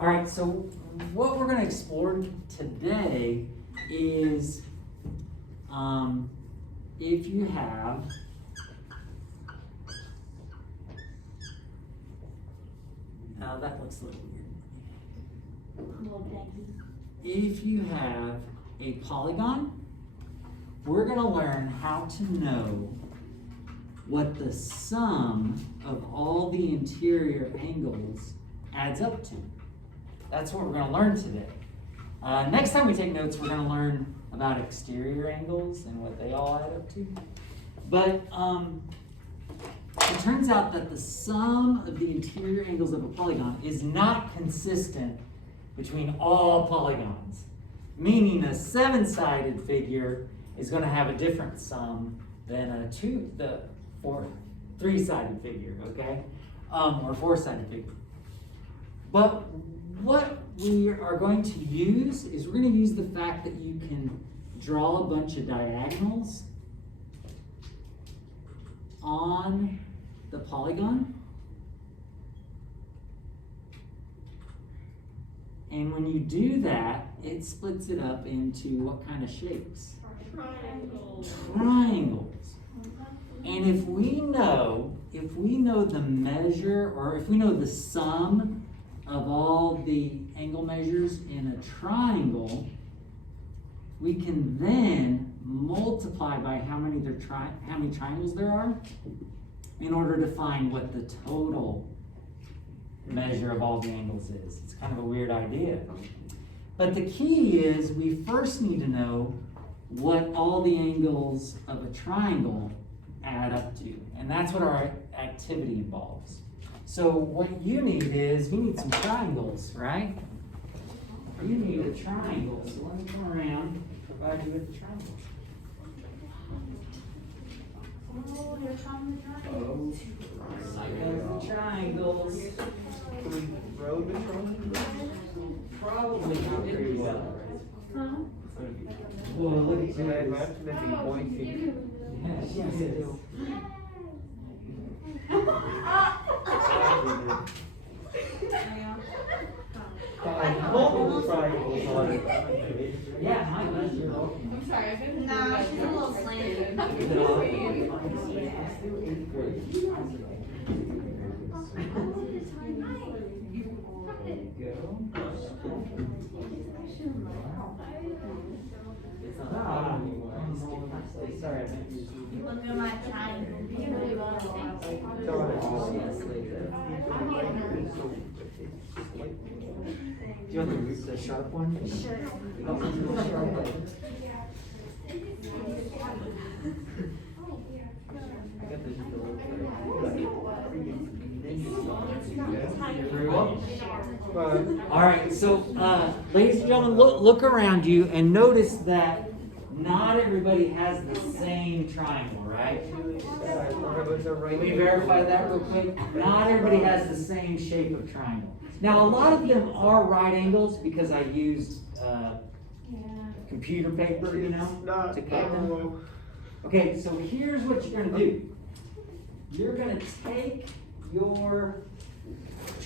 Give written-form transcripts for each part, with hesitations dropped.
All right, so what we're going to explore today is if you have that looks a little weird. If you have a polygon, we're going to learn how to know what the sum of all the interior angles adds up to. That's what we're going to learn today. Next time we take notes, we're going to learn about exterior angles and what they all add up to. But it turns out that the sum of the interior angles of a polygon is not consistent between all polygons. Meaning a 7-sided figure is going to have a different sum than a 3-sided figure, okay? Or 4-sided figure. But what we are going to use is we're going to use the fact that you can draw a bunch of diagonals on the polygon. And when you do that, it splits it up into what kind of shapes? Triangles. And if we know the measure, or if we know the sum of all the angle measures in a triangle, we can then multiply by how many triangles there are in order to find what the total measure of all the angles is. It's kind of a weird idea. But the key is we first need to know what all the angles of a triangle add up to. And that's what our activity involves. So what you need is, you need some triangles, right? You need a triangle. So let me come around and provide you with a triangle. Oh, here come the triangles. The triangles. Road the triangle? Probably not very well. Huh? Well, look at Can I imagine it be pointing? Yes, yes, it is. Multiple triangles on it. Yeah, hi, bud. You're welcome. I'm sorry, I've been. No, she's a little slanted. Sorry, I meant you. Look at my triangle. Do you want the sharp one? Sure. Very well. All right, so ladies and gentlemen, look around you and notice that not everybody has the same triangle, right? Let me verify that real quick. Not everybody has the same shape of triangle. Now, a lot of them are right angles because I used computer paper, you know, to cut them. Okay, so here's what you're going to do. You're going to take your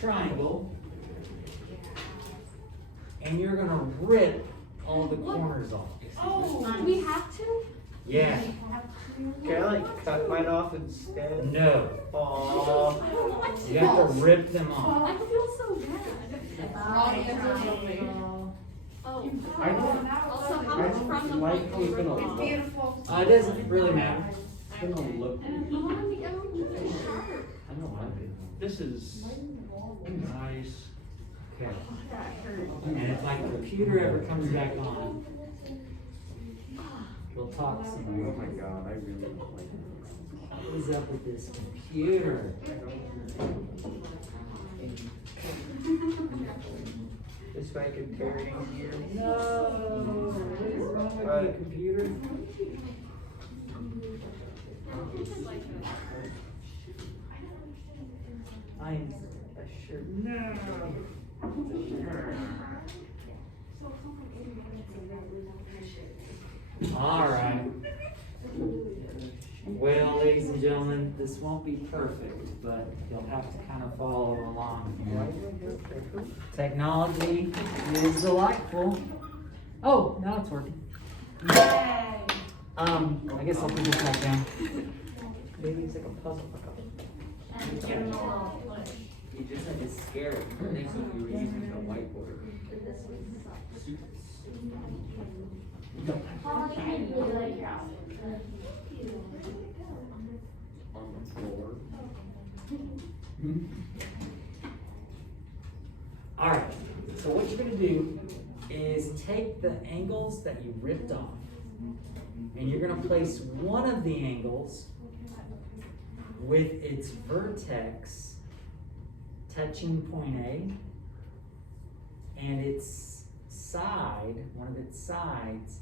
triangle and you're going to rip all the corners off. Oh, do we have to? Yeah. Can I like cut mine off instead? No. Aww. I don't want to. You have to rip them off. I feel so bad. Oh. I Also, how much from the like how it's gonna It's look. beautiful. It doesn't really matter. It's gonna look. Sharp. I know I did. This is nice. Okay. And if my computer ever comes back on, we'll talk some Oh more. my god, I really don't like it. What is up with this computer? This mic is tearing here. No. What is wrong with your computer? I'm sure. No. All right. Well, ladies and gentlemen, this won't be perfect, but you'll have to kind of follow along here. Technology is delightful. Oh, now it's working. I guess I'll put this back down. Maybe it's like a puzzle. You just said it's scary. Next one you were using the whiteboard. On the floor. All right, so what you're gonna do is take the angles that you ripped off, and you're gonna place one of the angles with its vertex touching point A, and its side, one of its sides,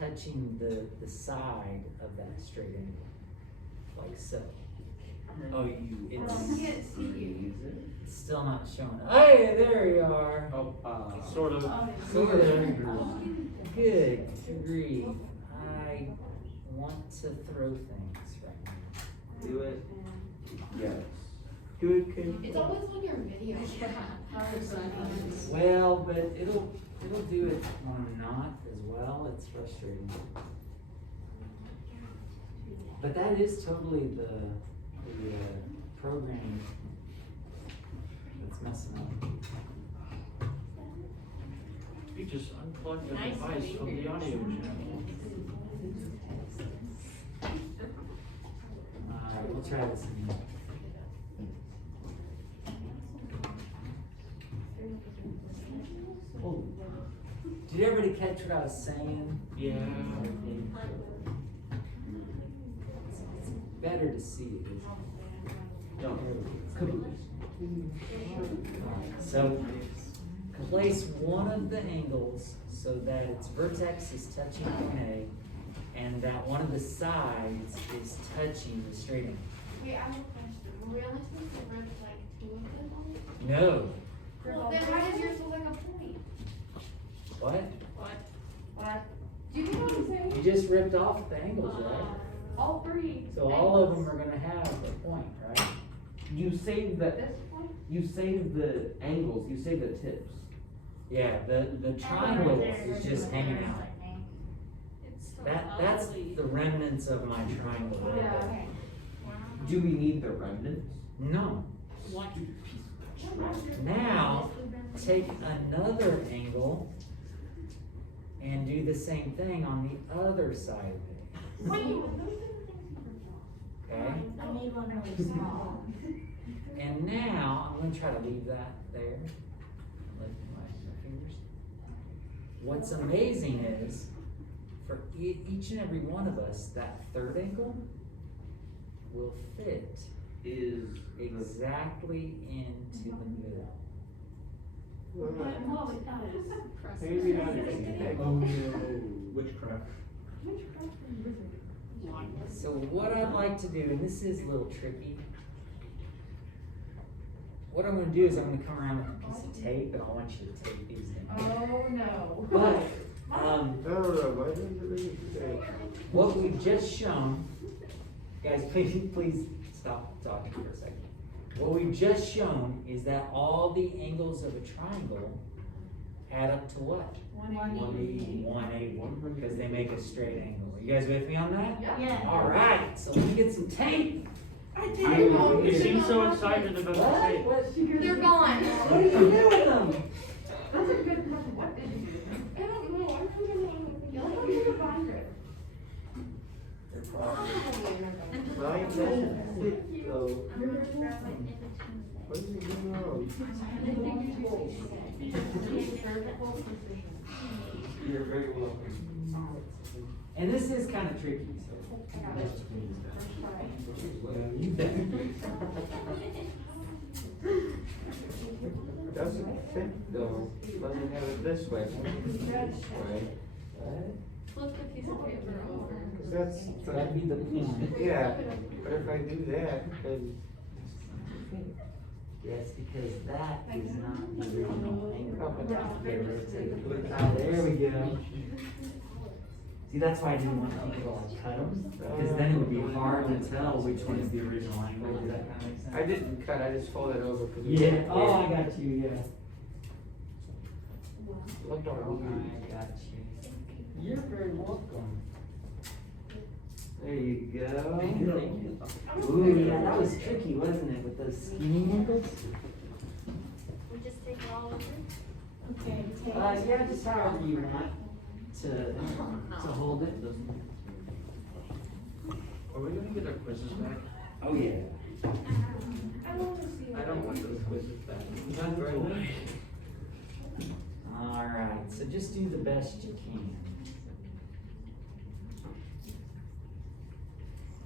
touching the side of that straight angle, like so. Oh, it's still not showing. Hey, there you are. Oh, sort of. Sort of. Good grief. I want to throw things right now. Do it. Yes. Do it, kid. It's always on your video. Well, but it'll do it when I'm not as well. It's frustrating. But that is totally the programming that's messing up. You just unplugged the device from the audio channel. Alright, we'll try this again. Oh, did everybody catch what I was saying? Yeah. It's better to see it, isn't it? Alright, so place one of the angles so that its vertex is touching point A, and that one of the sides is touching the straight angle. Wait, I have a question. Were we only supposed to rip like two of them on it? No. Well, then why does yours look like a point? What? What? Do you know what I'm saying? You just ripped off the angles, right? All three. So all of them are gonna have a point, right? You save the, This one? you save the angles, you save the tips. Yeah, the triangle is just hanging out. That's the remnants of my triangle right there. Do we need the remnants? No. Now, take another angle and do the same thing on the other side of it. Okay? I made one really small. And now, I'm gonna try to leave that there. Lift my fingers. What's amazing is, for each and every one of us, that third angle will fit Is exactly into the middle. No, it does. Maybe not anything. Oh no, witchcraft. So what I'd like to do, and this is a little tricky, what I'm gonna do is I'm gonna come around with a piece of tape and I want you to tape these things. Oh, no. But, Why didn't you read it today? what we've just shown, guys, please stop talking for a second. What we've just shown is that all the angles of a triangle add up to what? 180. 180, because they make a straight angle. You guys with me on that? Yeah. All right, so let me get some tape. You seem so excited about the tape. They're gone. What did you do with them? That's a good question. What did you do? I don't know. I don't know. You like to find it. Right, that's it, though. What are you doing wrong? you're very welcome. And this is kind of tricky, so. You bet. Doesn't fit though. Doesn't have it this way. Right. Flip the piece of paper over. That's, That'd be the point. yeah, but if I do that, then. Yes, because that is not the original angle. Oh, but Okay, rotate it. Ah, there we go. See, that's why I didn't want people to cut them, because then it would be hard to tell which one is the original angle. Does that kind of make sense? I didn't cut, I just folded over because. Yeah, oh, I got you, yeah. Looked all weird. I got you. You're very welcome. There you go. Ooh, yeah, that was tricky, wasn't it, with those skinny angles? We just take it all over? Okay, Yeah, just however you want to hold it. Are we gonna get our quizzes back? Oh, yeah. I want to see. I don't want those quizzes back. Not very well. Alright, so just do the best you can.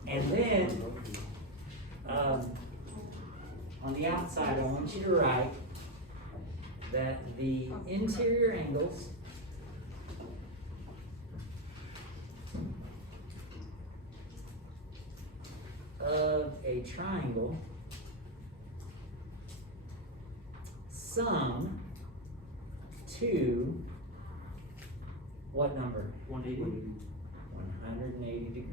And then, on the outside, I want you to write that the interior angles of a triangle sum to what number? 180. 180 degrees.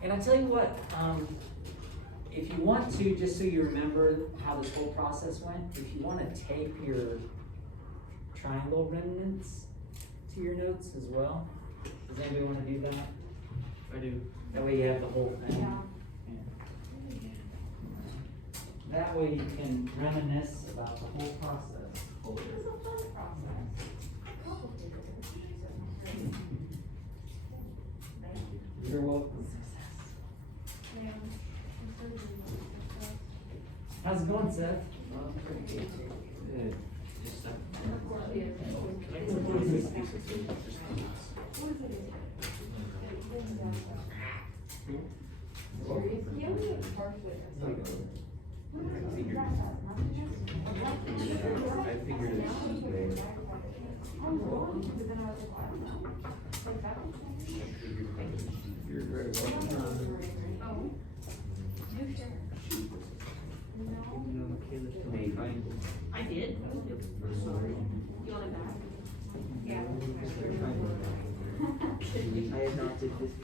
And I tell you what, if you want to, just so you remember how this whole process went, if you want to tape your triangle remnants to your notes as well, does anybody want to do that? I do. That way you have the whole thing. Yeah. That way you can reminisce about the whole process. It's a fun process. You're welcome. How's it going, Seth? Oh, pretty good. Good. Just that. Of it is. Can I get one of these pieces of just What is it? Well, Yeah, we have partially. I figured it's. You're very welcome. I did. Sorry. You want it back? Yeah. I adopted this.